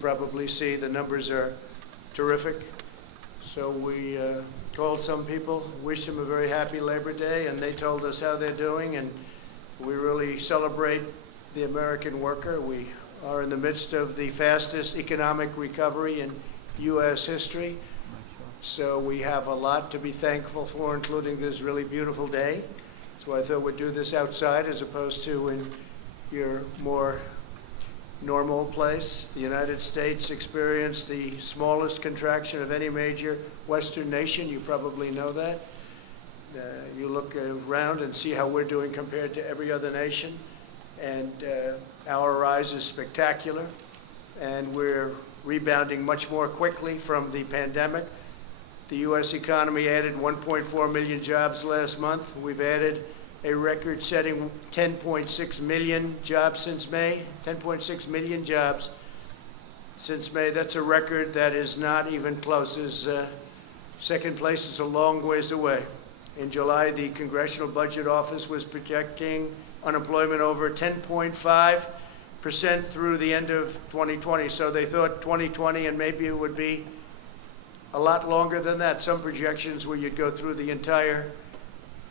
Probably see the numbers are terrific. So we called some people, wished them a very happy Labor Day, and they told us how they're doing, and we really celebrate the American worker. We are in the midst of the fastest economic recovery in U.S. history. So we have a lot to be thankful for, including this really beautiful day. So I thought we'd do this outside as opposed to in your more normal place. The United States experienced the smallest contraction of any major Western nation. You probably know that. You look around and see how we're doing compared to every other nation, and our rise is spectacular, and we're rebounding much more quickly from the pandemic. The U.S. economy added 1.4 million jobs last month. We've added a record-setting 10.6 million jobs since May. 10.6 million jobs since May. That's a record that is not even close. Second place is a long ways away. In July, the Congressional Budget Office was projecting unemployment over 10.5% through the end of 2020. So they thought 2020, and maybe it would be a lot longer than that. Some projections where you'd go through the entire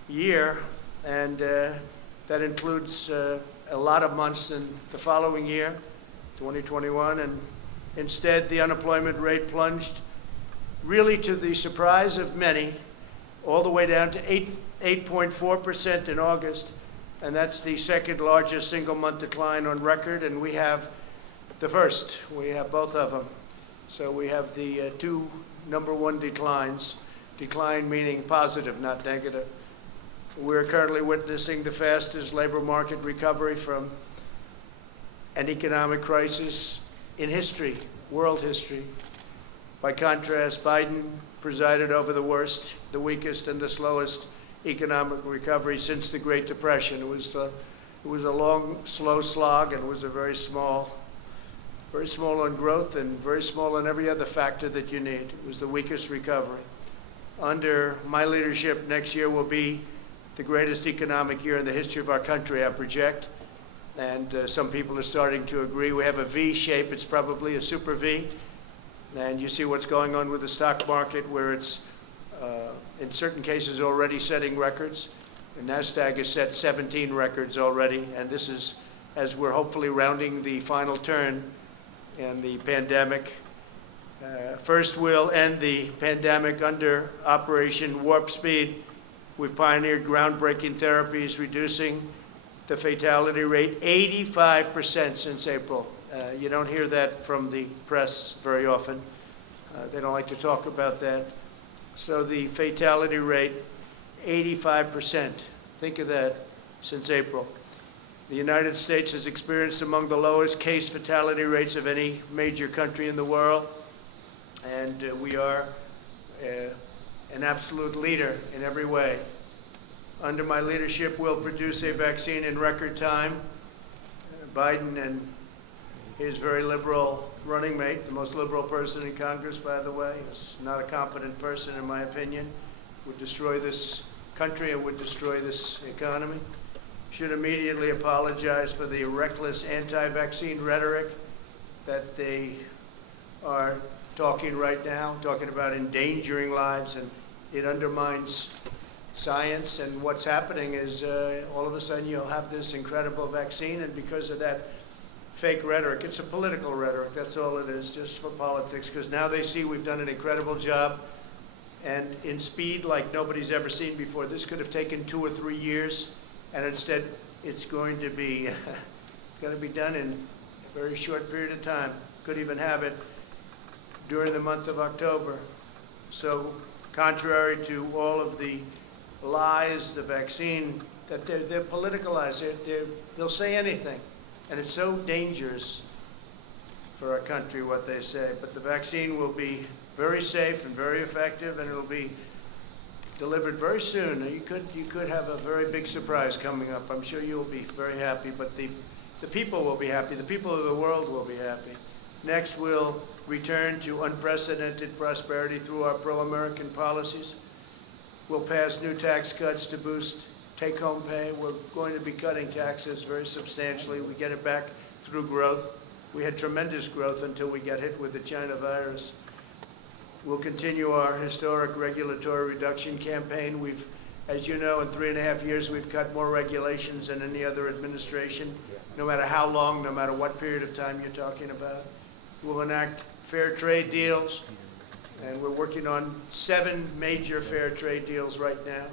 year, and that includes a lot of months in the following year, 2021, and instead the unemployment rate plunged, really to the surprise of many, all the way down to 8.4% in August, and that's the second largest single-month decline on record, and we have the first. We have both of them. So we have the two number one declines, decline meaning positive, not negative. We're currently witnessing the fastest labor market recovery from an economic crisis in history, world history. By contrast, Biden presided over the worst, the weakest, and the slowest economic recovery since the Great Depression. It was a long, slow slog, and it was a very small on growth and very small on every other factor that you need. It was the weakest recovery. Under my leadership, next year will be the greatest economic year in the history of our country, I project. And some people are starting to agree. We have a V shape. It's probably a super V. And you see what's going on with the stock market, where it's, in certain cases, already setting records. The NASDAQ has set 17 records already. And this is as we're hopefully rounding the final turn in the pandemic. First, we'll end the pandemic under Operation Warp Speed. We've pioneered groundbreaking therapies, reducing the fatality rate 85% since April. You don't hear that from the press very often. They don't like to talk about that. So the fatality rate, 85%. Think of that, since April. The United States has experienced among the lowest case fatality rates of any major country in the world. And we are an absolute leader in every way. Under my leadership, we'll produce a vaccine in record time. Biden and his very liberal running mate, the most liberal person in Congress, by the way, is not a competent person, in my opinion, would destroy this country and would destroy this economy. Should immediately apologize for the reckless anti-vaccine rhetoric that they are talking right now, talking about endangering lives, and it undermines science. And what's happening is all of a sudden you'll have this incredible vaccine, and because of that fake rhetoric, it's a political rhetoric, that's all it is, just for politics, because now they see we've done an incredible job, and in speed like nobody's ever seen before. This could have taken 2 or 3 years, and instead it's going to be done in a very short period of time. Could even have it during the month of October. So contrary to all of the lies, the vaccine, that they're politicalized. They'll say anything. And it's so dangerous for our country, what they say. But the vaccine will be very safe and very effective, and it'll be delivered very soon. You could have a very big surprise coming up. I'm sure you'll be very happy, but the people will be happy. The people of the world will be happy. Next, we'll return to unprecedented prosperity through our pro-American policies. We'll pass new tax cuts to boost take-home pay. We're going to be cutting taxes very substantially. We get it back through growth. We had tremendous growth until we got hit with the China virus. We'll continue our historic regulatory reduction campaign. We've, as you know, in 3.5 years, we've cut more regulations than any other administration, no matter how long, no matter what period of time you're talking about. We'll enact fair trade deals, and we're working on 7 major fair trade deals right now.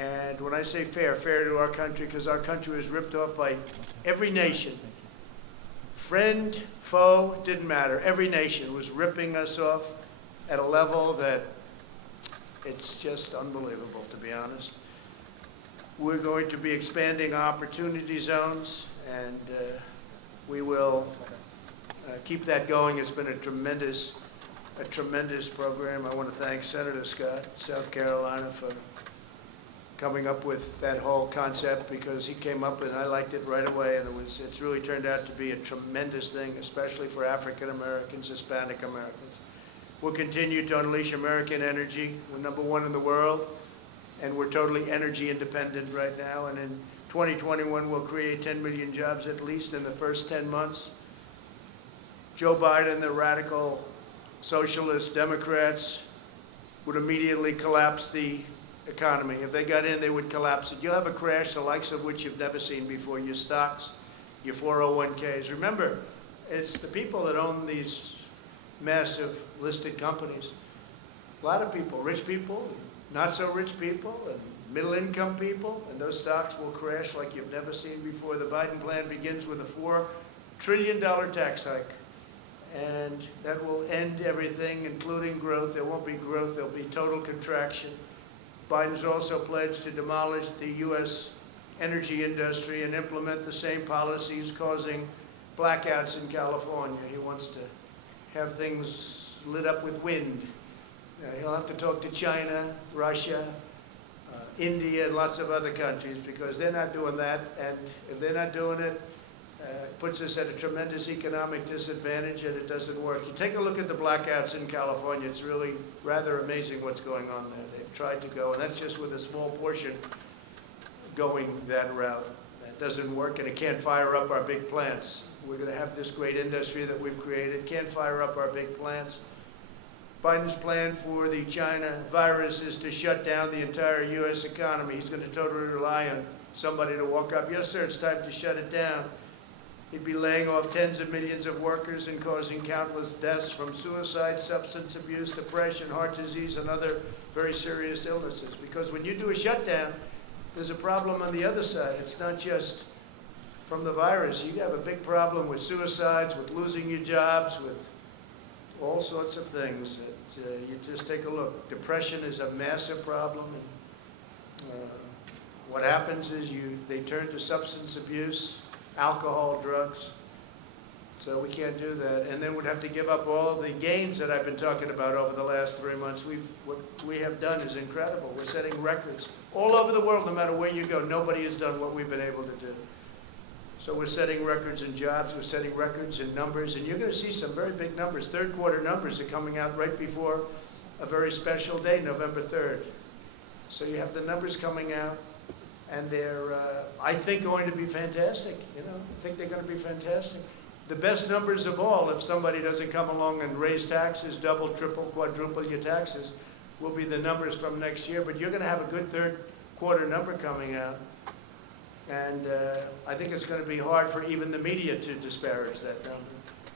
And when I say fair, fair to our country, because our country was ripped off by every nation. Friend, foe, didn't matter. Every nation was ripping us off at a level that it's just unbelievable, to be honest. We're going to be expanding opportunity zones, and we will keep that going. It's been a tremendous program. I want to thank Senator Scott, South Carolina, for coming up with that whole concept, because he came up with it and I liked it right away, and it's really turned out to be a tremendous thing, especially for African Americans, Hispanic Americans. We'll continue to unleash American energy. We're #1 in the world, and we're totally energy independent right now. And in 2021, we'll create 10 million jobs at least in the first 10 months. Joe Biden, the radical socialist Democrats, would immediately collapse the economy. If they got in, they would collapse it. You'll have a crash the likes of which you've never seen before. Your stocks, your 401ks. Remember, it's the people that own these massive listed companies. A lot of people, rich people, not so rich people, and middle income people, and those stocks will crash like you've never seen before. The Biden plan begins with a $4 trillion tax hike, and that will end everything, including growth. There won't be growth, there'll be total contraction. Biden's also pledged to demolish the U.S. energy industry and implement the same policies causing blackouts in California. He wants to have things lit up with wind. He'll have to talk to China, Russia, India, and lots of other countries, because they're not doing that. And if they're not doing it, it puts us at a tremendous economic disadvantage, and it doesn't work. You take a look at the blackouts in California, it's really rather amazing what's going on there. They've tried to go, and that's just with a small portion going that route. That doesn't work, and it can't fire up our big plants. We're going to have this great industry that we've created, can't fire up our big plants. Biden's plan for the China virus is to shut down the entire U.S. economy. He's going to totally rely on somebody to walk up, yes, sir, it's time to shut it down. He'd be laying off tens of millions of workers and causing countless deaths from suicide, substance abuse, depression, heart disease, and other very serious illnesses. Because when you do a shutdown, there's a problem on the other side. It's not just from the virus. You have a big problem with suicides, with losing your jobs, with all sorts of things. You just take a look. Depression is a massive problem. And, what happens is they turn to substance abuse, alcohol, drugs. So we can't do that. And then we'd have to give up all the gains that I've been talking about over the last 3 months. What we have done is incredible. We're setting records all over the world, no matter where you go. Nobody has done what we've been able to do. So we're setting records in jobs, we're setting records in numbers, and you're going to see some very big numbers. Third quarter numbers are coming out right before a very special day, November 3rd. So you have the numbers coming out, and they're, I think, going to be fantastic. You know, I think they're going to be fantastic. The best numbers of all, if somebody doesn't come along and raise taxes, double, triple, quadruple your taxes, will be the numbers from next year. But you're going to have a good third quarter number coming out. And I think it's going to be hard for even the media to disparage that number.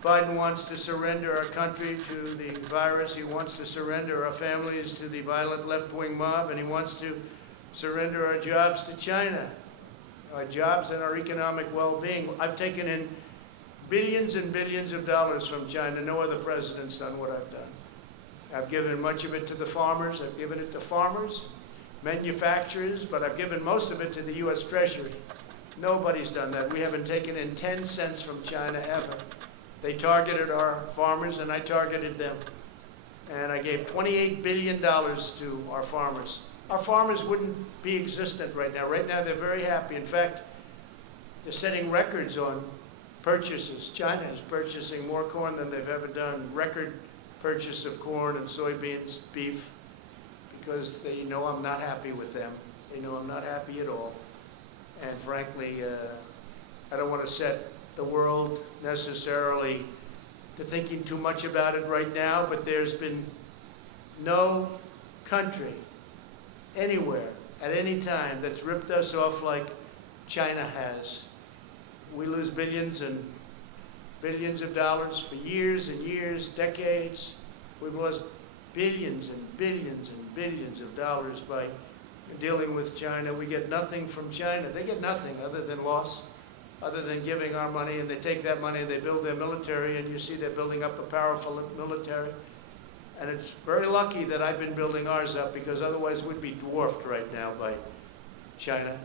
Biden wants to surrender our country to the virus. He wants to surrender our families to the violent left-wing mob, and he wants to surrender our jobs to China, our jobs and our economic well-being. I've taken in billions and billions of dollars from China. No other president's done what I've done. I've given much of it to the farmers. I've given it to farmers, manufacturers, but I've given most of it to the U.S. Treasury. Nobody's done that. We haven't taken in 10 cents from China ever. They targeted our farmers, and I targeted them. And I gave $28 billion to our farmers. Our farmers wouldn't be existent right now. Right now, they're very happy. In fact, they're setting records on purchases. China is purchasing more corn than they've ever done. Record purchase of corn and soybeans, beef, because they know I'm not happy with them. They know I'm not happy at all. And frankly, I don't want to set the world necessarily to thinking too much about it right now, but there's been no country anywhere at any time that's ripped us off like China has. We lose billions and billions of dollars for years and years, decades. We've lost billions and billions and billions of dollars by dealing with China. We get nothing from China. They get nothing other than loss, other than giving our money, and they take that money and they build their military, and you see they're building up a powerful military. And it's very lucky that I've been building ours up, because otherwise we'd be dwarfed right now by China.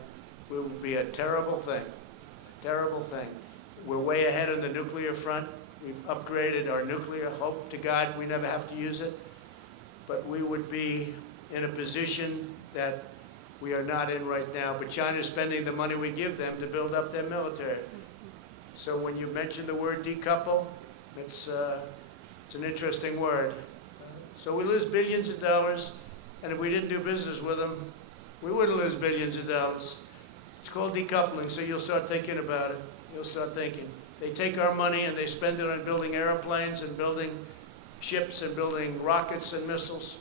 It would be a terrible thing, a terrible thing. We're way ahead on the nuclear front. We've upgraded our nuclear. Hope to God we never have to use it. But we would be in a position that we are not in right now. But China's spending the money we give them to build up their military. So when you mention the word decouple, it's an interesting word. So we lose billions of dollars, and if we didn't do business with them, we wouldn't lose billions of dollars. It's called decoupling, so you'll start thinking about it. You'll start thinking. They take our money and they spend it on building airplanes and building ships and building rockets and missiles.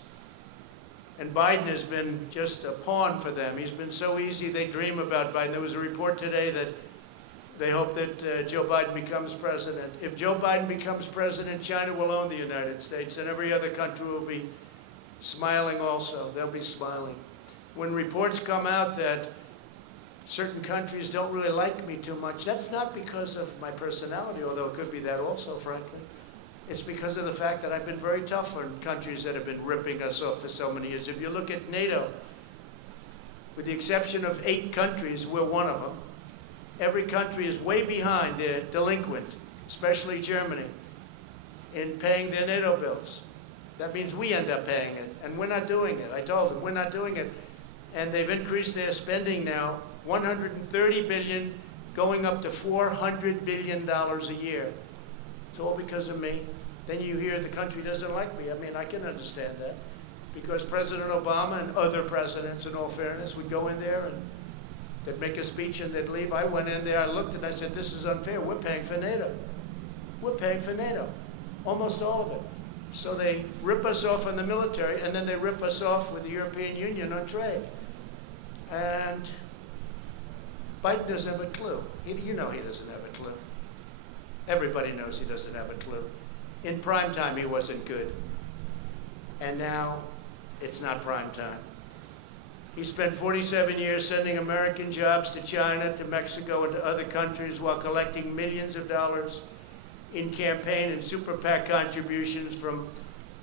And Biden has been just a pawn for them. He's been so easy, they dream about Biden. There was a report today that they hope that Joe Biden becomes president. If Joe Biden becomes president, China will own the United States, and every other country will be smiling also. They'll be smiling. When reports come out that certain countries don't really like me too much, that's not because of my personality, although it could be that also, frankly. It's because of the fact that I've been very tough on countries that have been ripping us off for so many years. If you look at NATO, with the exception of 8 countries, we're one of them. Every country is way behind. They're delinquent, especially Germany, in paying their NATO bills. That means we end up paying it, and we're not doing it. I told them, we're not doing it. And they've increased their spending now, $130 billion, going up to $400 billion a year. It's all because of me. Then you hear the country doesn't like me. I mean, I can understand that, because President Obama and other presidents, in all fairness, would go in there and they'd make a speech and they'd leave. I went in there, I looked, and I said, this is unfair. We're paying for NATO. We're paying for NATO, almost all of it. So they rip us off on the military, and then they rip us off with the European Union on trade. And Biden doesn't have a clue. You know he doesn't have a clue. Everybody knows he doesn't have a clue. In prime time, he wasn't good. And now, it's not prime time. He spent 47 years sending American jobs to China, to Mexico, and to other countries while collecting millions of dollars in campaign and super PAC contributions from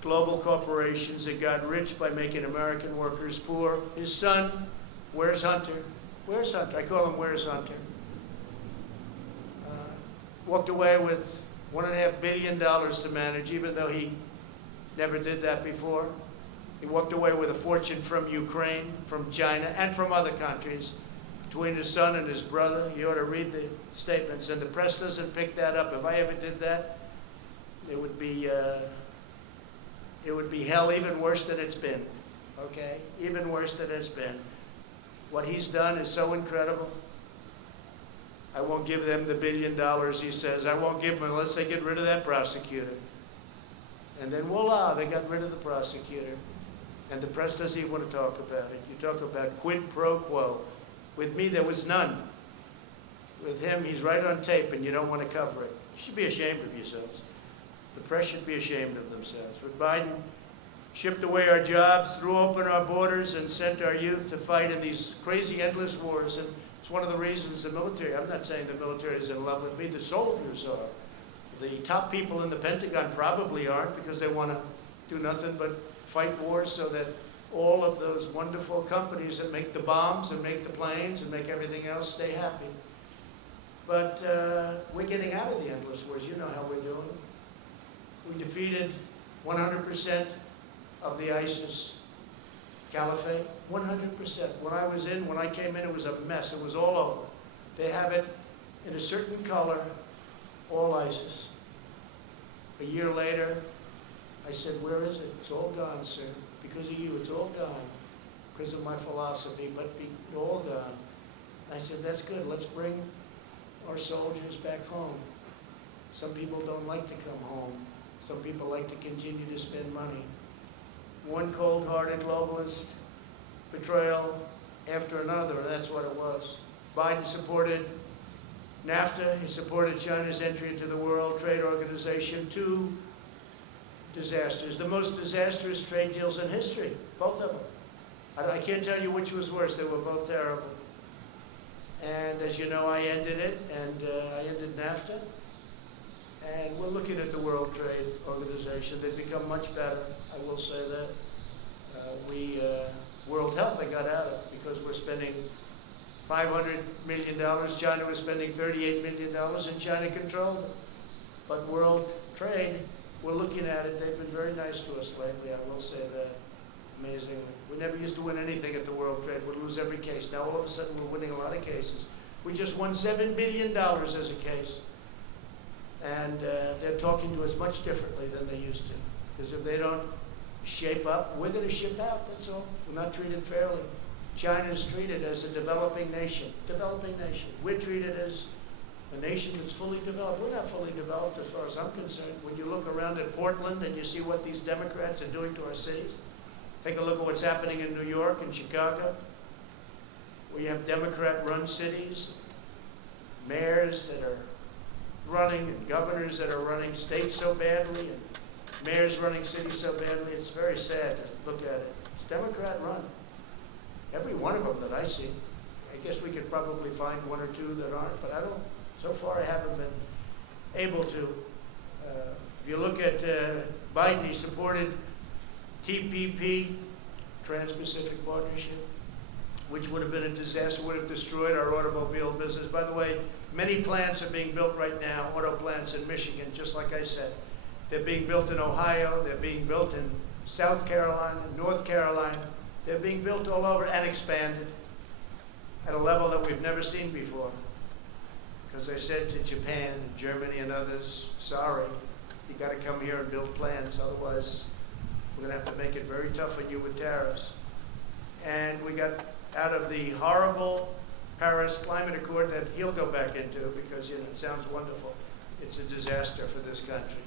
global corporations that got rich by making American workers poor. His son, where's Hunter? Where's Hunter? I call him Where's Hunter. Walked away with $1.5 billion to manage, even though he never did that before. He walked away with a fortune from Ukraine, from China, and from other countries, between his son and his brother. You ought to read the statements, and the press doesn't pick that up. If I ever did that, it would be hell, even worse than it's been, okay? Even worse than it's been. What he's done is so incredible. I won't give them the $1 billion, he says. I won't give them unless they get rid of that prosecutor. And then voila, they got rid of the prosecutor. And the press doesn't even want to talk about it. You talk about quid pro quo. With me, there was none. With him, he's right on tape, and you don't want to cover it. You should be ashamed of yourselves. The press should be ashamed of themselves. But Biden shipped away our jobs, threw open our borders, and sent our youth to fight in these crazy, endless wars. And it's one of the reasons the military, I'm not saying the military is in love with me, the soldiers are. The top people in the Pentagon probably aren't, because they want to do nothing but fight wars so that all of those wonderful companies that make the bombs and make the planes and make everything else stay happy. But we're getting out of the endless wars. You know how we're doing. We defeated 100% of the ISIS caliphate, 100%. When I came in, it was a mess. It was all over. They have it in a certain color, all ISIS. A year later, I said, where is it? It's all gone, sir. Because of you, it's all gone. Because of my philosophy, but all gone. I said, that's good. Let's bring our soldiers back home. Some people don't like to come home. Some people like to continue to spend money. One cold-hearted globalist betrayal after another, and that's what it was. Biden supported NAFTA. He supported China's entry into the World Trade Organization. Two disasters, the most disastrous trade deals in history, both of them. I can't tell you which was worse. They were both terrible. And as you know, I ended it, and I ended NAFTA. And we're looking at the World Trade Organization. They've become much better, I will say that. World Health, I got out of because we're spending $500 million. China was spending $38 million, and China controlled it. But World Trade, we're looking at it. They've been very nice to us lately, I will say that, amazingly. We never used to win anything at the World Trade. We'd lose every case. Now all of a sudden we're winning a lot of cases. We just won $7 billion as a case. And they're talking to us much differently than they used to. Because if they don't shape up, we're going to ship out, that's all. We're not treated fairly. China is treated as a developing nation. Developing nation. We're treated as a nation that's fully developed. We're not fully developed as far as I'm concerned. When you look around at Portland and you see what these Democrats are doing to our cities, take a look at what's happening in New York and Chicago. We have Democrat-run cities, mayors that are running, and governors that are running states so badly, and mayors running cities so badly. It's very sad to look at it. It's Democrat-run. Every one of them that I see. I guess we could probably find one or two that aren't, but I don't. So far, I haven't been able to. If you look at Biden, he supported TPP, Trans-Pacific Partnership, which would have been a disaster, would have destroyed our automobile business. By the way, many plants are being built right now, auto plants in Michigan, just like I said. They're being built in Ohio, they're being built in South Carolina, North Carolina. They're being built all over and expanded at a level that we've never seen before. Because they said to Japan, Germany, and others, sorry, you got to come here and build plants, otherwise we're going to have to make it very tough on you with tariffs. And we got out of the horrible Paris Climate Accord that he'll go back into because, you know, it sounds wonderful. It's a disaster for this country.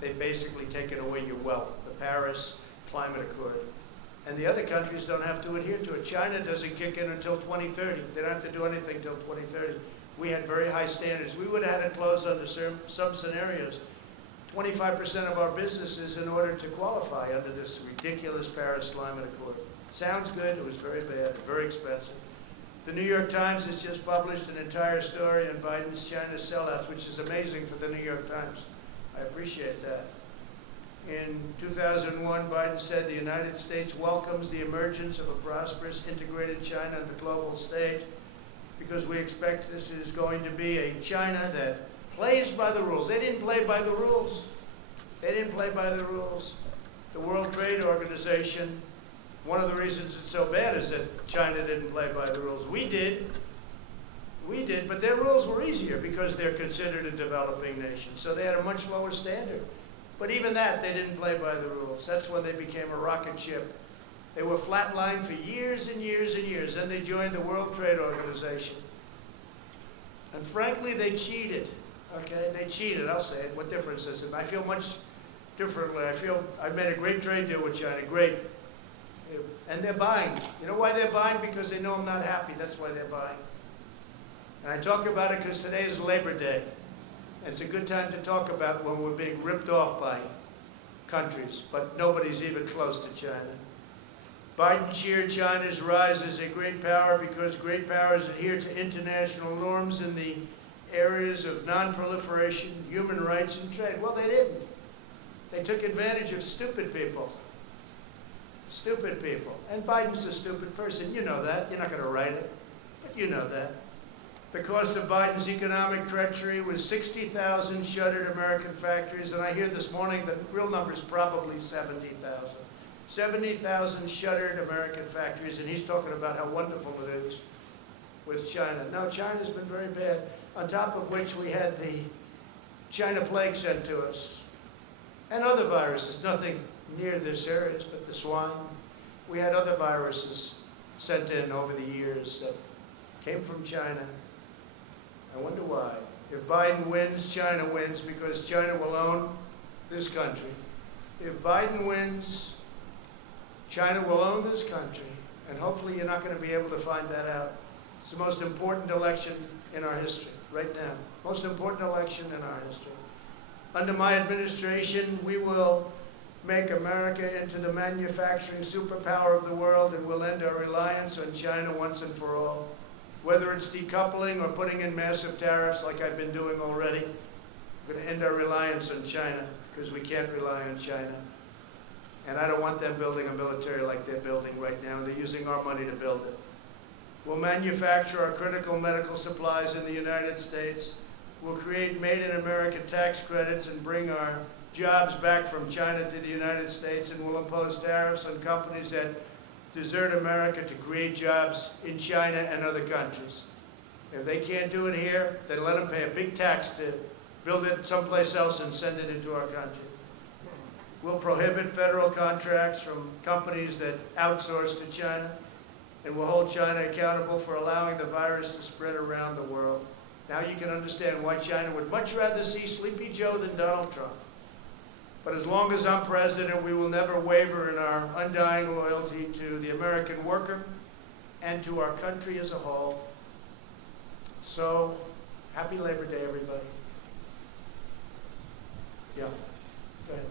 They've basically taken away your wealth, the Paris Climate Accord. And the other countries don't have to adhere to it. China doesn't kick in until 2030. They don't have to do anything until 2030. We had very high standards. We would have had it closed under some scenarios. 25% of our businesses in order to qualify under this ridiculous Paris Climate Accord. Sounds good, it was very bad, very expensive. The New York Times has just published an entire story on Biden's China sellouts, which is amazing for the New York Times. I appreciate that. In 2001, Biden said the United States welcomes the emergence of a prosperous, integrated China on the global stage because we expect this is going to be a China that plays by the rules. They didn't play by the rules. They didn't play by the rules. The World Trade Organization, one of the reasons it's so bad is that China didn't play by the rules. We did, but their rules were easier because they're considered a developing nation. So they had a much lower standard. But even that, they didn't play by the rules. That's when they became a rocket ship. They were flatlined for years and years and years. Then they joined the World Trade Organization. And frankly, they cheated. Okay, they cheated, I'll say it. What difference is it? I feel much differently. I feel I've made a great trade deal with China, great. And they're buying. You know why they're buying? Because they know I'm not happy. That's why they're buying. And I talk about it because today is Labor Day. And it's a good time to talk about when we're being ripped off by countries, but nobody's even close to China. Biden cheered China's rise as a great power because great powers adhere to international norms in the areas of non-proliferation, human rights, and trade. Well, they didn't. They took advantage of stupid people. Stupid people. And Biden's a stupid person. You know that. You're not going to write it, but you know that. The cost of Biden's economic treachery was 60,000 shuttered American factories, and I hear this morning the real number is probably 70,000. 70,000 shuttered American factories, and he's talking about how wonderful it is with China. Now, China's been very bad, on top of which we had the China plague sent to us, and other viruses, nothing near this serious, but the swine. We had other viruses sent in over the years that came from China. I wonder why. If Biden wins, China wins because China will own this country. If Biden wins, China will own this country. And hopefully you're not going to be able to find that out. It's the most important election in our history right now. Most important election in our history. Under my administration, we will make America into the manufacturing superpower of the world, and we'll end our reliance on China once and for all. Whether it's decoupling or putting in massive tariffs like I've been doing already, we're going to end our reliance on China because we can't rely on China. And I don't want them building a military like they're building right now, and they're using our money to build it. We'll manufacture our critical medical supplies in the United States. We'll create Made in America tax credits and bring our jobs back from China to the United States, and we'll impose tariffs on companies that desert America to create jobs in China and other countries. If they can't do it here, then let them pay a big tax to build it someplace else and send it into our country. We'll prohibit federal contracts from companies that outsource to China, and we'll hold China accountable for allowing the virus to spread around the world. Now you can understand why China would much rather see Sleepy Joe than Donald Trump. But as long as I'm president, we will never waver in our undying loyalty to the American worker and to our country as a whole. So, happy Labor Day, everybody. Yeah, go ahead.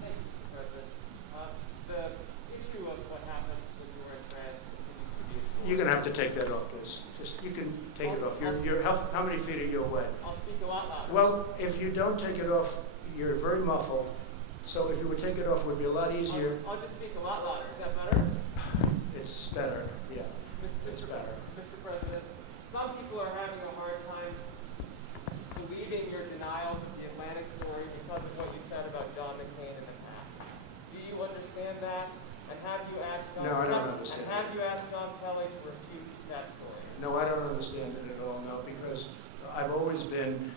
Thank you, President. The issue of what happened when you were in France continues to be a story. You're going to have to take that off, please. You can take it off. How many feet are you away? I'll speak a lot louder. Well, if you don't take it off, you're very muffled. So if you would take it off, it would be a lot easier. I'll just speak a lot louder. Is that better? It's better, yeah. It's better. Mr. President, some people are having a hard time believing your denial of the Atlantic story because of what you said about John McCain in the past. Do you understand that? And have you asked John No, I don't understand. And have you asked John Kelly to refute that story? No, I don't understand it at all, no, because I've always been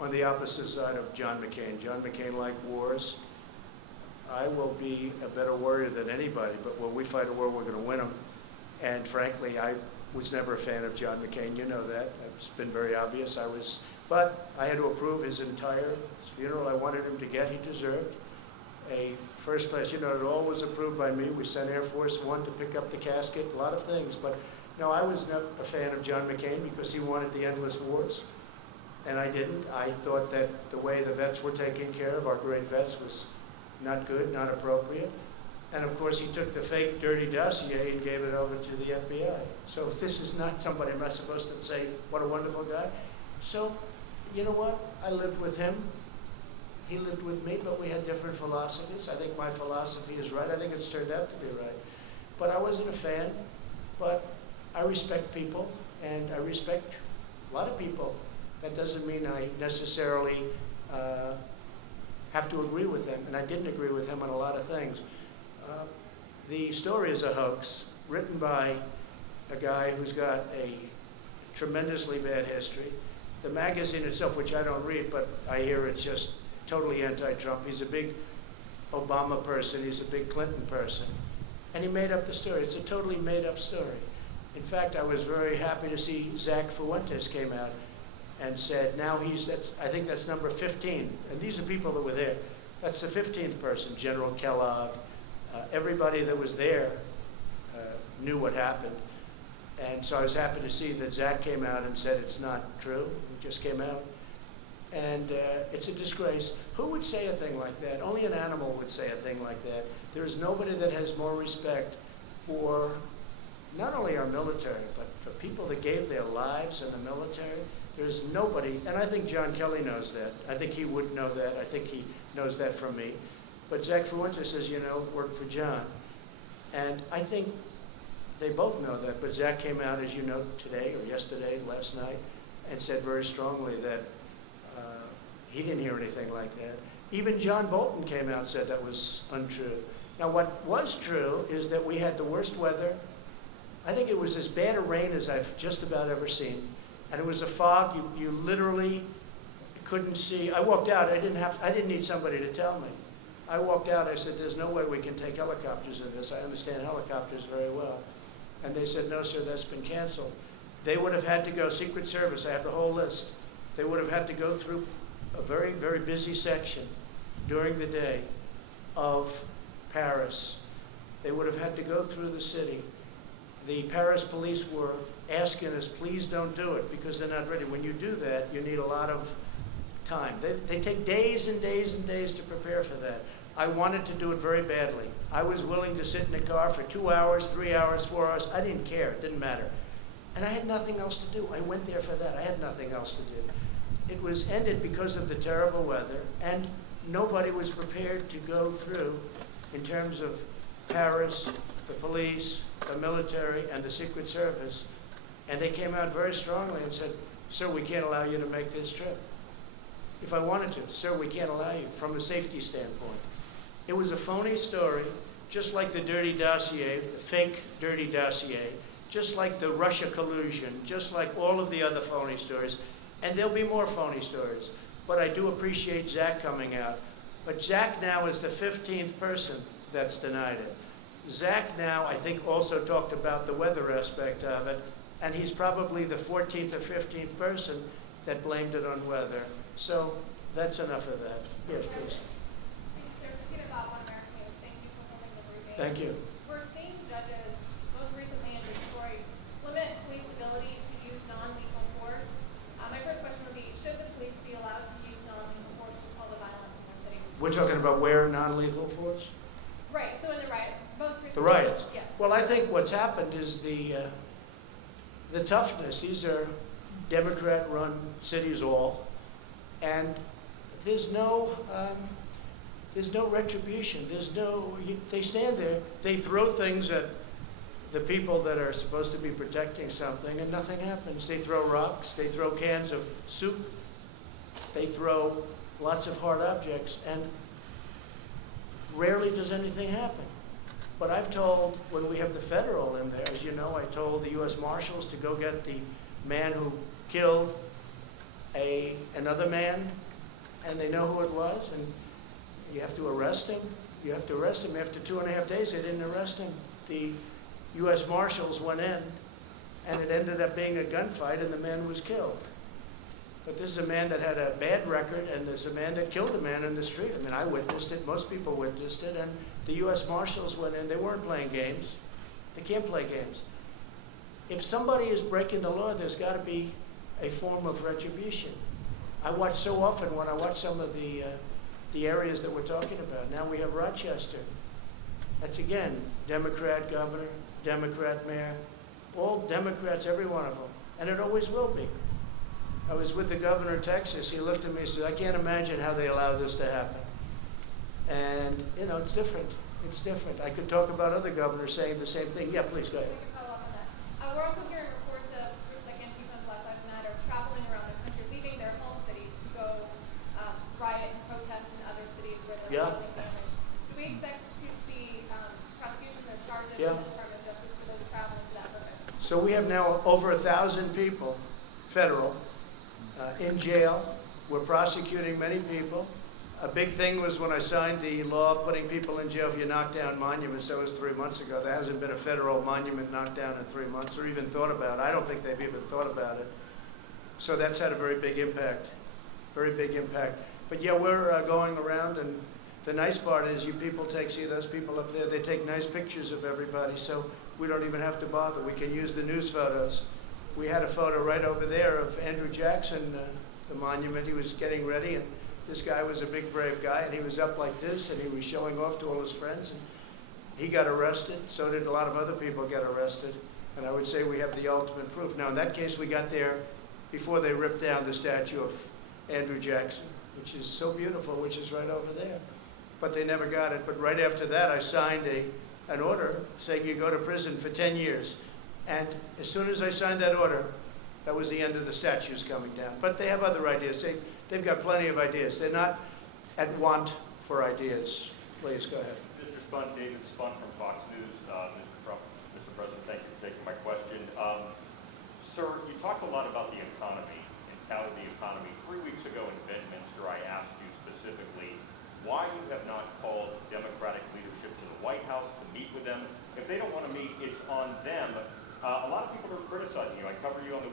on the opposite side of John McCain. John McCain liked wars. I will be a better warrior than anybody, but when we fight a war, we're going to win them. And frankly, I was never a fan of John McCain. You know that. It's been very obvious. But I had to approve his entire funeral. I wanted him to get. He deserved a first class. You know, it all was approved by me. We sent Air Force One to pick up the casket, a lot of things. But no, I was not a fan of John McCain because he wanted the endless wars. And I didn't. I thought that the way the vets were taken care of, our great vets, was not good, not appropriate. And of course, he took the fake dirty dossier and gave it over to the FBI. So this is not somebody I'm not supposed to say, what a wonderful guy. So, you know what? I lived with him. He lived with me, but we had different philosophies. I think my philosophy is right. I think it's turned out to be right. But I wasn't a fan. But I respect people, and I respect a lot of people. That doesn't mean I necessarily have to agree with them, and I didn't agree with him on a lot of things. The story is a hoax written by a guy who's got a tremendously bad history. The magazine itself, which I don't read, but I hear it's just totally anti-Trump. He's a big Obama person. He's a big Clinton person. And he made up the story. It's a totally made-up story. In fact, I was very happy to see Zach Fuentes came out and said, now I think that's number 15. And these are people that were there. That's the 15th person, General Kellogg. Everybody that was there knew what happened. And so I was happy to see that Zach came out and said it's not true. It just came out. And it's a disgrace. Who would say a thing like that? Only an animal would say a thing like that. There's nobody that has more respect for not only our military, but for people that gave their lives in the military. There's nobody, and I think John Kelly knows that. I think he would know that. I think he knows that from me. But Zach Fuentes says, you know, worked for John. And I think they both know that. But Zach came out, as you know, today or yesterday, last night, and said very strongly that he didn't hear anything like that. Even John Bolton came out and said that was untrue. Now, what was true is that we had the worst weather. I think it was as bad a rain as I've just about ever seen. And it was a fog. You literally couldn't see. I walked out. I didn't need somebody to tell me. I walked out. I said, there's no way we can take helicopters in this. I understand helicopters very well. And they said, no, sir, that's been canceled. They would have had to go, Secret Service, I have the whole list. They would have had to go through a very, very busy section during the day of Paris. They would have had to go through the city. The Paris police were asking us, please don't do it, because they're not ready. When you do that, you need a lot of time. They take days and days and days to prepare for that. I wanted to do it very badly. I was willing to sit in the car for 2 hours, 3 hours, 4 hours. I didn't care, it didn't matter. And I had nothing else to do. I went there for that. I had nothing else to do. It was ended because of the terrible weather, and nobody was prepared to go through, in terms of Paris, the police, the military, and the Secret Service. And they came out very strongly and said, sir, we can't allow you to make this trip. If I wanted to, sir, we can't allow you from a safety standpoint. It was a phony story, just like the dirty dossier, the fake dirty dossier, just like the Russia collusion, just like all of the other phony stories. And there'll be more phony stories. But I do appreciate Zach coming out. But Zach now is the 15th person that's denied it. Zach now, I think, also talked about the weather aspect of it, and he's probably the 14th or 15th person that blamed it on weather. So that's enough of that. Yes, please. Thank you. We're seeing judges, most recently in Detroit, limit police ability to use non-lethal force. My first question would be, should the police be allowed to use non-lethal force to quell the violence in their city? We're talking about where non-lethal force? Right, so in the riot, most recently. The riots? Yeah. Well, I think what's happened is the toughness. These are Democrat-run cities all, and there's no retribution. They stand there, they throw things at the people that are supposed to be protecting something, and nothing happens. They throw rocks, they throw cans of soup, they throw lots of hard objects, and rarely does anything happen. But I've told, when we have the federal in there, as you know, I told the U.S. Marshals to go get the man who killed another man, and they know who it was, and you have to arrest him. You have to arrest him. After 2.5 days, they didn't arrest him. The U.S. Marshals went in, and it ended up being a gunfight, and the man was killed. But this is a man that had a bad record, and there's a man that killed a man in the street. I mean, I witnessed it. Most people witnessed it. And the U.S. Marshals went in. They weren't playing games. They can't play games. If somebody is breaking the law, there's got to be a form of retribution. I watch so often when I watch some of the areas that we're talking about. Now we have Rochester. That's, again, Democrat governor, Democrat mayor, all Democrats, every one of them. And it always will be. I was with the governor of Texas. He looked at me and said, I can't imagine how they allow this to happen. And, you know, it's different. It's different. I could talk about other governors saying the same thing. Yeah, please, go ahead. We can follow up on that. We're also hearing reports of groups like Antifa and Black Lives Matter traveling around the country, leaving their home cities to go riot and protest in other cities where they're holding families. Do we expect to see prosecution or charges in the Department of Justice for those traveling to that purpose? So we have now over 1,000 people, federal, in jail. We're prosecuting many people. A big thing was when I signed the law putting people in jail if you knock down monuments. That was 3 months ago. There hasn't been a federal monument knocked down in 3 months or even thought about. I don't think they've even thought about it. So that's had a very big impact, very big impact. But yeah, we're going around, and the nice part is you people see those people up there, they take nice pictures of everybody, so we don't even have to bother. We can use the news photos. We had a photo right over there of Andrew Jackson, the monument. He was getting ready, and this guy was a big, brave guy, and he was up like this, and he was showing off to all his friends, and he got arrested. So did a lot of other people get arrested, and I would say we have the ultimate proof. Now, in that case, we got there before they ripped down the statue of Andrew Jackson, which is so beautiful, which is right over there. But they never got it. But right after that, I signed an order saying you go to prison for 10 years. And as soon as I signed that order, that was the end of the statues coming down. But they have other ideas. They've got plenty of ideas. They're not at want for ideas. Please, go ahead. Mr. Spun, David Spun from Fox News. Mr. President, thank you for taking my question. Sir, you talked a lot about the economy and touted the economy. 3 weeks ago in Bedminster, I asked you specifically why you have not called Democratic leadership to the White House to meet with them. If they don't want to meet, it's on them. A lot of people are criticizing you. I cover you on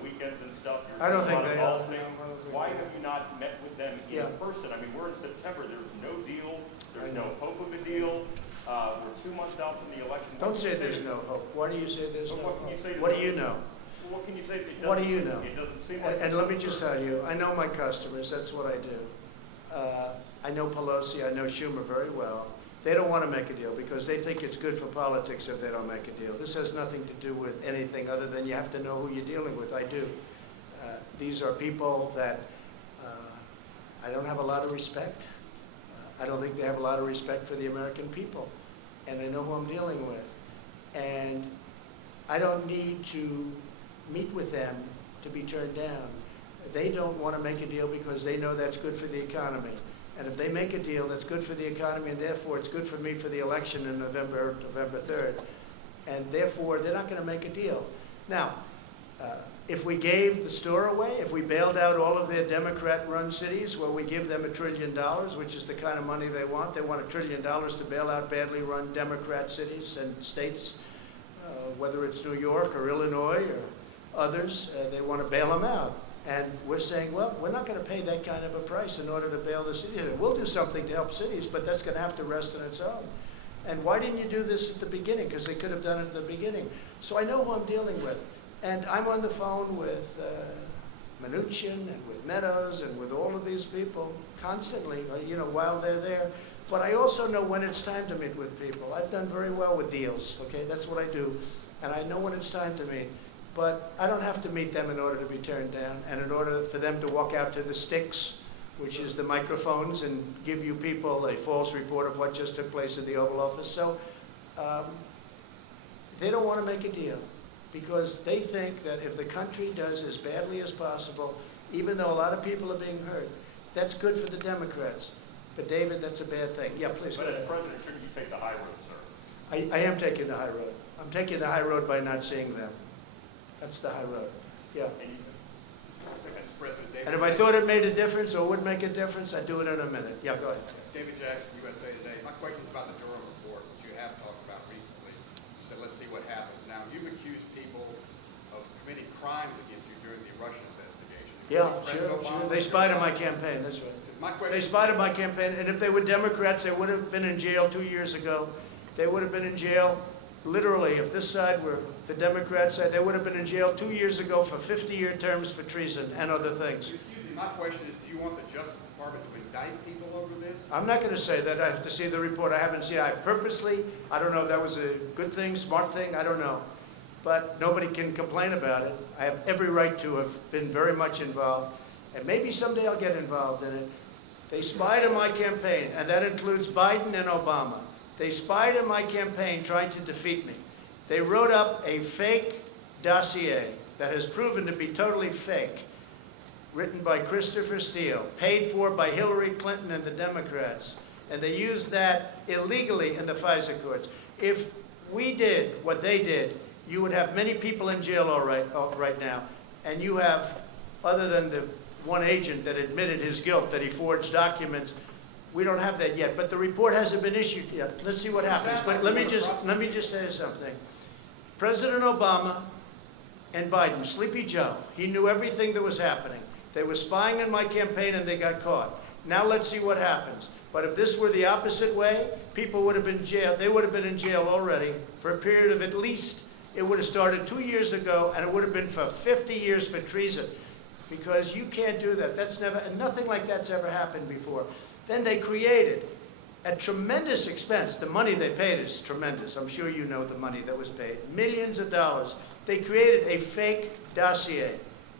I don't a think lot of they golf are. things. No, I don't think Why they have you not met with them in Yeah. person? I mean, we're in September, there's no deal, there's I no know. hope of a deal. We're 2 months out from the election. What Don't can say you there's no hope. Why do you say there's But no what can you say hope? to What do those- you know? What can you say? It What do doesn't- you know? It doesn't seem like. And let me just tell you, I know my customers, that's what I do. I know Pelosi, I know Schumer very well. They don't want to make a deal because they think it's good for politics if they don't make a deal. This has nothing to do with anything other than you have to know who you're dealing with. I do. These are people that I don't have a lot of respect. I don't think they have a lot of respect for the American people. And I know who I'm dealing with. And I don't need to meet with them to be turned down. They don't want to make a deal because they know that's good for the economy. And if they make a deal that's good for the economy, and therefore it's good for me for the election in November 3rd, and therefore they're not going to make a deal. Now, if we gave the store away, if we bailed out all of their Democrat-run cities where we give them $1 trillion, which is the kind of money they want $1 trillion to bail out badly run Democrat cities and states, whether it's New York or Illinois or others, they want to bail them out. And we're saying, well, we're not going to pay that kind of a price in order to bail the city. We'll do something to help cities, but that's going to have to rest on its own. And why didn't you do this at the beginning? Because they could have done it at the beginning. So I know who I'm dealing with. And I'm on the phone with Mnuchin and with Meadows and with all of these people constantly, while they're there. But I also know when it's time to meet with people. I've done very well with deals, okay? That's what I do. And I know when it's time to meet. But I don't have to meet them in order to be turned down and in order for them to walk out to the sticks, which is the microphones, and give you people a false report of what just took place at the Oval Office. So they don't want to make a deal because they think that if the country does as badly as possible, even though a lot of people are being hurt, that's good for the Democrats. But David, that's a bad thing. Yeah, please go But as ahead. president, shouldn't you take the high road, sir? I am taking the high road. I'm taking the high road by not seeing them. That's the high road. Yeah. And you, Mr. President, David. And if I thought it made a difference or would make a difference, I'd do it in a minute. Yeah, go ahead. David Jackson, USA Today. My question is about the Durham report, which you have talked about recently. You said, let's see what happens. Now, you've accused people of committing crimes against you during the Russian investigation. Yeah, President sure. Obama, They spied on my campaign, that's right. My question. They spied on my campaign, and if they were Democrats, they would have been in jail 2 years ago. They would have been in jail, literally, if this side were the Democrat side, they would have been in jail 2 years ago for 50-year terms for treason and other things. Excuse me, my question is, do you want the Justice Department to indict people over this? I'm not going to say that. I have to see the report. I haven't seen it. I don't know if that was a good thing, smart thing, I don't know. But nobody can complain about it. I have every right to have been very much involved. And maybe someday I'll get involved in it. They spied on my campaign, and that includes Biden and Obama. They spied on my campaign trying to defeat me. They wrote up a fake dossier that has proven to be totally fake, written by Christopher Steele, paid for by Hillary Clinton and the Democrats. And they used that illegally in the FISA courts. If we did what they did, you would have many people in jail right now. And you have, other than the one agent that admitted his guilt, that he forged documents, we don't have that yet. But the report hasn't been issued yet. Let's see what happens. But let me just say something. President Obama and Biden, Sleepy Joe, he knew everything that was happening. They were spying on my campaign and they got caught. Now let's see what happens. But if this were the opposite way, people would have been jailed. They would have been in jail already for a period of at least, it would have started 2 years ago, and it would have been for 50 years for treason. Because you can't do that. That's never, and nothing like that's ever happened before. Then they created, at tremendous expense, the money they paid is tremendous. I'm sure you know the money that was paid. Millions of dollars. They created a fake dossier.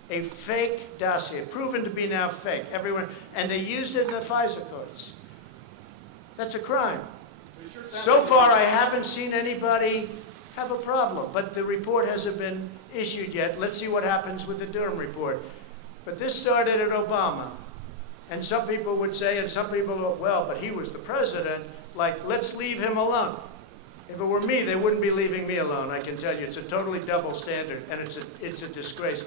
A fake dossier, proven to be now fake. Everyone, and they used it in the FISA courts. That's a crime. So far, I haven't seen anybody have a problem, but the report hasn't been issued yet. Let's see what happens with the Durham report. But this started at Obama. And some people would say, and some people go, well, but he was the president, like, let's leave him alone. If it were me, they wouldn't be leaving me alone, I can tell you. It's a totally double standard, and it's a disgrace.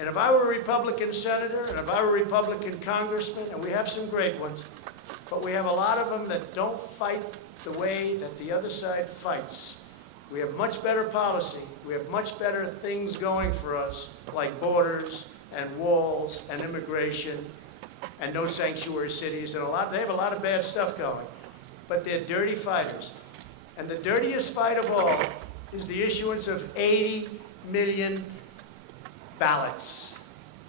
And if I were a Republican senator, and if I were a Republican congressman, and we have some great ones, but we have a lot of them that don't fight the way that the other side fights. We have much better policy. We have much better things going for us, like borders and walls and immigration and no sanctuary cities and they have a lot of bad stuff going. But they're dirty fighters. And the dirtiest fight of all is the issuance of 80 million ballots.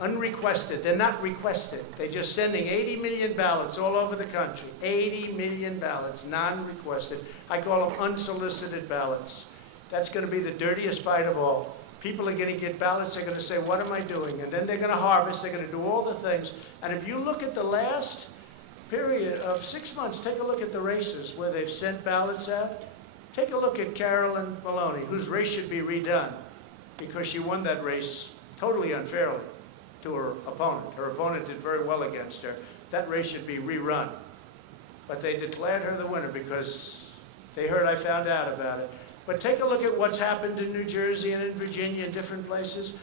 Unrequested. They're not requested. They're just sending 80 million ballots all over the country. 80 million ballots, non-requested. I call them unsolicited ballots. That's going to be the dirtiest fight of all. People are going to get ballots. They're going to say, what am I doing? And then they're going to harvest. They're going to do all the things. And if you look at the last period of 6 months, take a look at the races where they've sent ballots out. Take a look at Carolyn Maloney, whose race should be redone because she won that race totally unfairly to her opponent. Her opponent did very well against her. That race should be rerun. But they declared her the winner because they heard I found out about it. But take a look at what's happened in New Jersey and in Virginia and different places.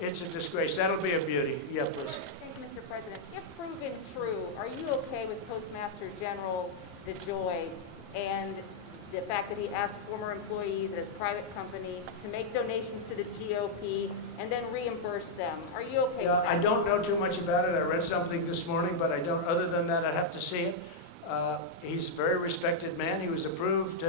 It's a disgrace. That'll be a beauty. Yeah, please. Thank you, Mr. President. If proven true, are you okay with Postmaster General DeJoy and the fact that he asked former employees at his private company to make donations to the GOP and then reimburse them? Are you okay with that? I don't know too much about it. I read something this morning, but I don't. Other than that, I have to see it. He's a very respected man. He was approved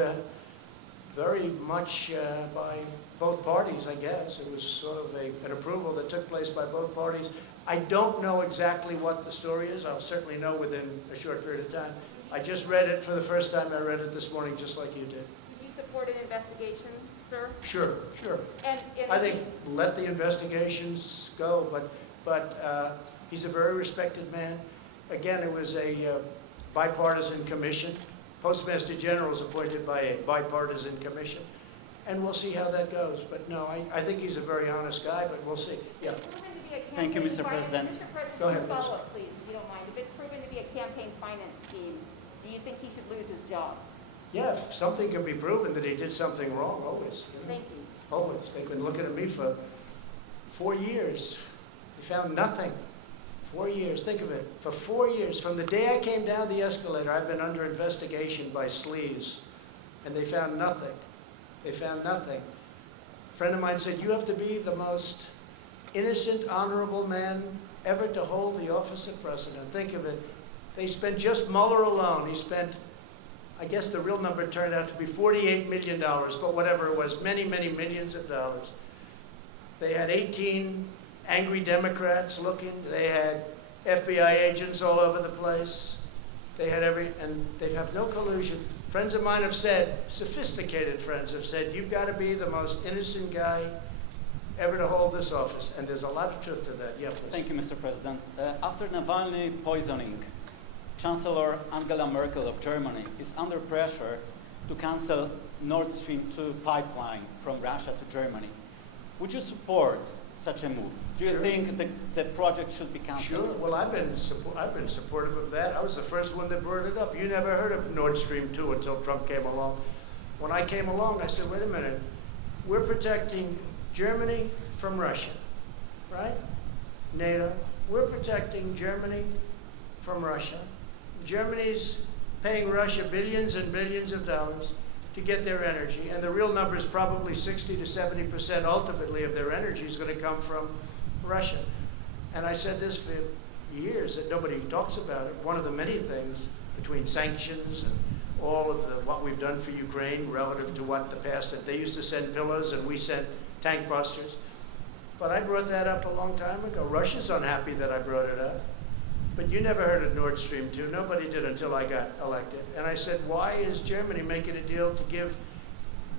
very much by both parties, I guess. It was sort of an approval that took place by both parties. I don't know exactly what the story is. I'll certainly know within a short period of time. I just read it for the first time. I read it this morning just like you did. Would you support an investigation, sir? Sure, sure. And I think let the investigations go, but he's a very respected man. Again, it was a bipartisan commission. Postmaster General is appointed by a bipartisan commission, and we'll see how that goes. But no, I think he's a very honest guy, but we'll see. Yeah. Thank you, Mr. President. Mr. President, Go ahead, follow up, please, if you don't mind. If it's proven to be a campaign finance scheme, do you think he should lose his job? Yeah, if something can be proven that he did something wrong, always. You know? Thank you. Always. They've been looking at me for 4 years. They found nothing. 4 years. Think of it. For 4 years, from the day I came down the escalator, I've been under investigation by sleaze, and they found nothing. They found nothing. A friend of mine said, you have to be the most innocent, honorable man ever to hold the office of president. Think of it. They spent just Mueller alone. He spent, I guess the real number turned out to be $48 million, but whatever it was, many, many millions of dollars. They had 18 angry Democrats looking. They had FBI agents all over the place. They had and they have no collusion. Friends of mine have said, sophisticated friends have said, you've got to be the most innocent guy ever to hold this office. And there's a lot of truth to that. Yeah, please. Thank you, Mr. President. After Navalny poisoning, Chancellor Angela Merkel of Germany is under pressure to cancel Nord Stream 2 pipeline from Russia to Germany. Would you support such a move? Do you Sure. think the project should be canceled? Sure. Well, I've been supportive of that. I was the first one that brought it up. You never heard of Nord Stream 2 until Trump came along. When I came along, I said, wait a minute. We're protecting Germany from Russia, right? NATO. We're protecting Germany from Russia. Germany's paying Russia billions and billions of dollars to get their energy, and the real number is probably 60 to 70% ultimately of their energy is going to come from Russia. And I said this for years that nobody talks about it. One of the many things between sanctions and all of what we've done for Ukraine relative to what the past that they used to send pillars and we sent tank busters. But I brought that up a long time ago. Russia's unhappy that I brought it up. But you never heard of Nord Stream 2. Nobody did until I got elected. And I said, why is Germany making a deal to give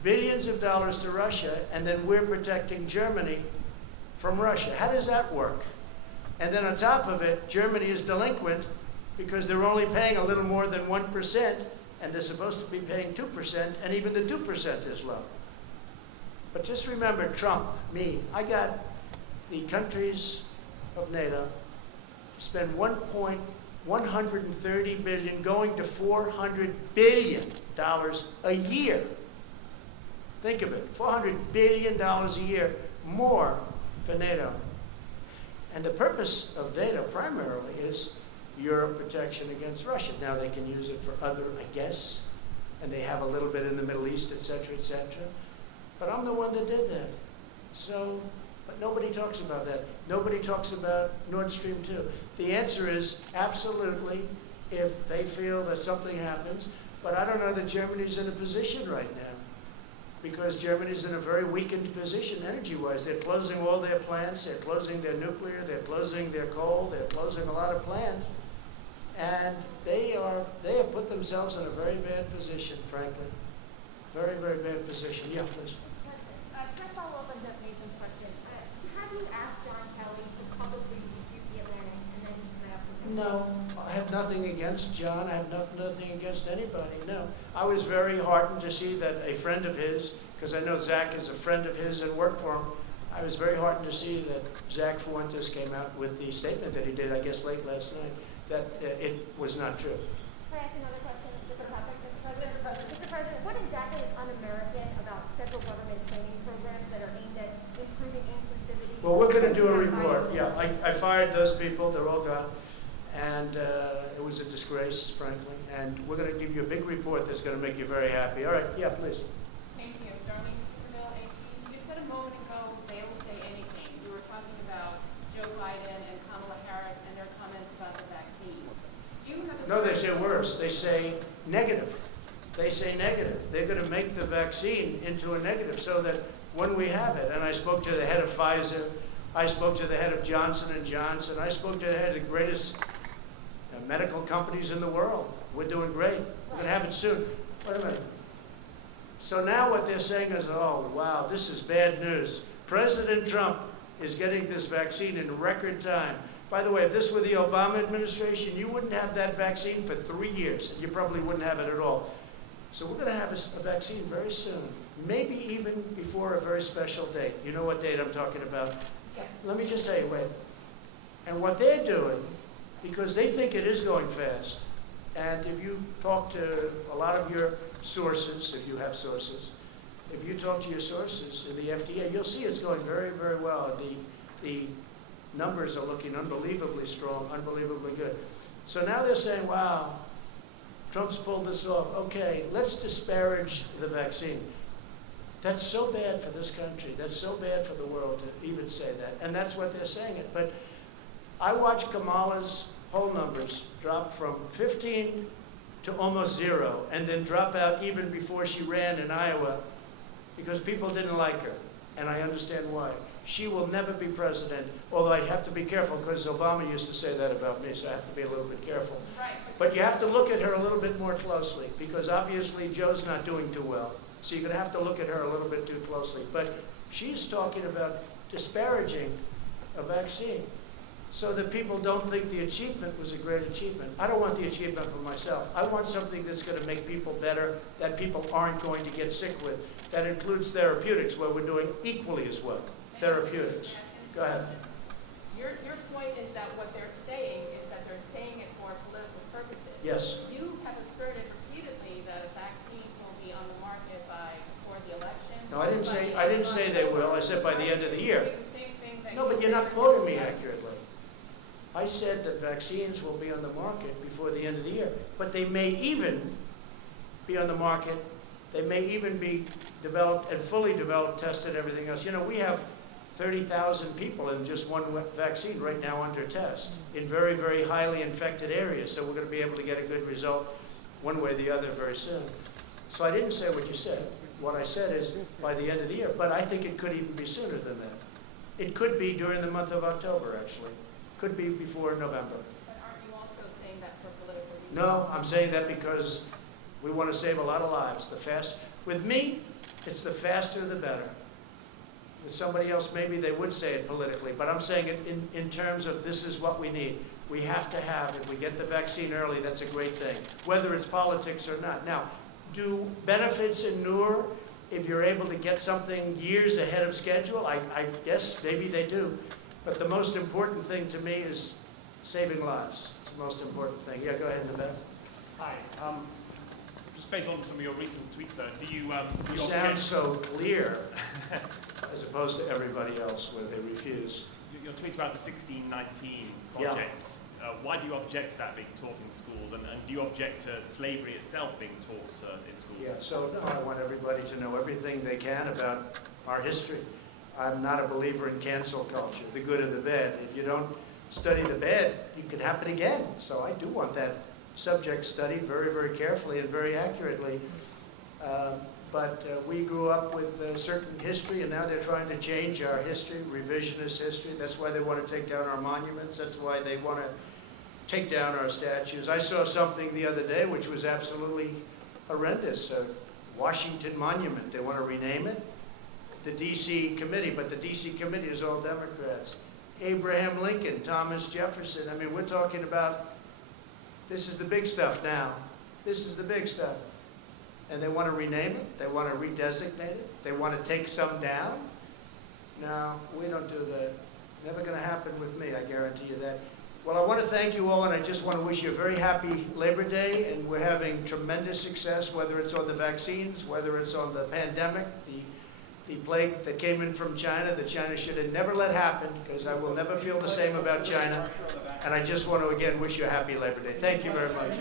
billions of dollars to Russia, and then we're protecting Germany from Russia? How does that work? And then on top of it, Germany is delinquent because they're only paying a little more than 1%, and they're supposed to be paying 2%, and even the 2% is low. But just remember, Trump, me, I got the countries of NATO spend $130 billion going to $400 billion a year. Think of it, $400 billion a year more for NATO. And the purpose of NATO primarily is Europe protection against Russia. Now they can use it for other, I guess, and they have a little bit in the Middle East, et cetera, et cetera. But I'm the one that did that. So But nobody talks about that. Nobody talks about Nord Stream 2. The answer is absolutely if they feel that something happens. But I don't know that Germany's in a position right now, because Germany's in a very weakened position energy-wise. They're closing all their plants, they're closing their nuclear, they're closing their coal, they're closing a lot of plants. And they have put themselves in a very bad position, frankly. Very, very bad position. Yeah, please. Can I follow up on Jeff Mason's question? Have you asked John Kelly to publicly refute the Atlantic, and then you can ask him? No, I have nothing against John. I have nothing against anybody, no. I was very heartened to see that a friend of his, because I know Zach is a friend of his and worked for him, I was very heartened to see that Zach Fuentes came out with the statement that he did, I guess, late last night, that it was not true. Can I ask another question? Different topic, Mr. President? Mr. President, what exactly is un-American about federal government training programs that are aimed at improving inclusivity? Well, we're going to do a report. Yeah, I fired those people. They're all gone. And it was a disgrace, frankly. And we're going to give you a big report that's going to make you very happy. All right. Yeah, please. Thank you. Darlene Superville, AP. You said a moment ago, they will say anything. You were talking about Joe Biden and Kamala Harris and their comments about the vaccine. You have a No, they say worse. They say negative. They say negative. They're going to make the vaccine into a negative so that when we have it, and I spoke to the head of Pfizer, I spoke to the head of Johnson & Johnson, I spoke to the head of the greatest medical companies in the world. We're doing great. We're going to have it soon. Wait a minute. So now what they're saying is, oh, wow, this is bad news. President Trump is getting this vaccine in record time. By the way, if this were the Obama administration, you wouldn't have that vaccine for 3 years, and you probably wouldn't have it at all. So we're going to have a vaccine very soon, maybe even before a very special date. You know what date I'm talking about? Yes. Let me just tell you, wait. And what they're doing, because they think it is going fast, and if you talk to a lot of your sources, if you have sources, if you talk to your sources in the FDA, you'll see it's going very, very well. The numbers are looking unbelievably strong, unbelievably good. So now they're saying, wow, Trump's pulled this off. Okay, let's disparage the vaccine. That's so bad for this country. That's so bad for the world to even say that. And that's what they're saying it. But I watched Kamala's poll numbers drop from 15 to almost 0, and then drop out even before she ran in Iowa because people didn't like her. And I understand why. She will never be president, although I have to be careful because Obama used to say that about me, so I have to be a little bit careful. Right. But you have to look at her a little bit more closely because obviously Joe's not doing too well. So you're going to have to look at her a little bit too closely. But she's talking about disparaging a vaccine so that people don't think the achievement was a great achievement. I don't want the achievement for myself. I want something that's going to make people better, that people aren't going to get sick with. That includes therapeutics, where we're doing equally as well. Therapeutics. Go ahead. Your point is that what they're saying is that they're saying it for political purposes. Yes. You have asserted repeatedly that a vaccine will be on the market before the election. No, I didn't say they will. I said by the end of the year. The same thing that No, but you're not quoting me accurately. I said that vaccines will be on the market before the end of the year, but they may even be on the market. They may even be developed and fully developed, tested, everything else. You know, we have 30,000 people in just one vaccine right now under test in very, very highly infected areas. So we're going to be able to get a good result one way or the other very soon. So I didn't say what you said. What I said is by the end of the year, but I think it could even be sooner than that. It could be during the month of October, actually. Could be before November. But aren't you also saying that for political reasons? No, I'm saying that because we want to save a lot of lives. With me, it's the faster the better. With somebody else, maybe they would say it politically, but I'm saying it in terms of this is what we need. We have to have, if we get the vaccine early, that's a great thing, whether it's politics or not. Now, do benefits inure if you're able to get something years ahead of schedule? I guess maybe they do. But the most important thing to me is saving lives. It's the most important thing. Yeah, go ahead, Nabet. Hi. Just based on some of your recent tweets, sir, do you You sound so clear as opposed to everybody else where they refuse. your tweets about the 1619 Yeah. project, why do you object to that being taught in schools? And do you object to slavery itself being taught in schools? Yeah, so no, I want everybody to know everything they can about our history. I'm not a believer in cancel culture, the good and the bad. If you don't study the bad, it can happen again. So I do want that subject studied very, very carefully and very accurately. But we grew up with a certain history, and now they're trying to change our history, revisionist history. That's why they want to take down our monuments. That's why they want to take down our statues. I saw something the other day which was absolutely horrendous. Washington Monument, they want to rename it. The D.C. committee, but the D.C. committee is all Democrats. Abraham Lincoln, Thomas Jefferson. I mean, we're talking about, this is the big stuff now. This is the big stuff. And they want to rename it. They want to redesignate it. They want to take some down. No, we don't do that. Never going to happen with me, I guarantee you that. Well, I want to thank you all, and I just want to wish you a very happy Labor Day. And we're having tremendous success, whether it's on the vaccines, whether it's on the pandemic, the plague that came in from China, that China should have never let happen, because I will never feel the same about China. And I just want to, again, wish you a happy Labor Day. Thank you very much.